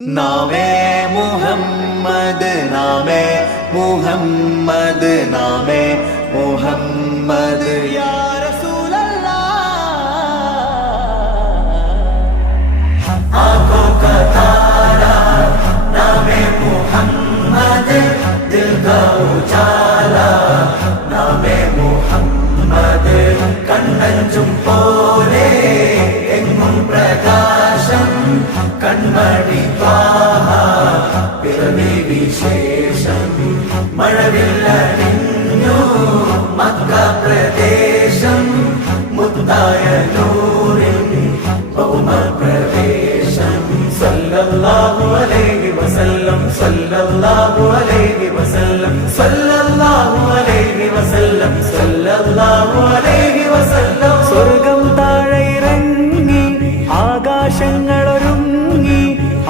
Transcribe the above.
नामे मुहम्मद नामे मुहम्मद नामे मुहम्मद या रसूल अल्लाह। आंखों का तारा नामे मुहम्मद, दिल का उजाला नामे मुहम्मद, കണ്ണഞ്ചും പോലെ എങ്ങും പ്രകാശം കൺമണി ത്വാഹ പിറവി വിശേഷം മഴവില്ലണിഞ്ഞു മക്ക പ്രദേശം മുത്തായ നൂറിൻ ഭൗമ പ്രവേശം സല്ലല്ലാഹു അലൈഹി വസല്ലം സല്ലല്ലാഹു അലൈഹി വസല്ലം സല്ലല്ലാഹു അലൈഹി വസല്ലം സല്ലല്ലാഹു അലൈഹി വസല്ലം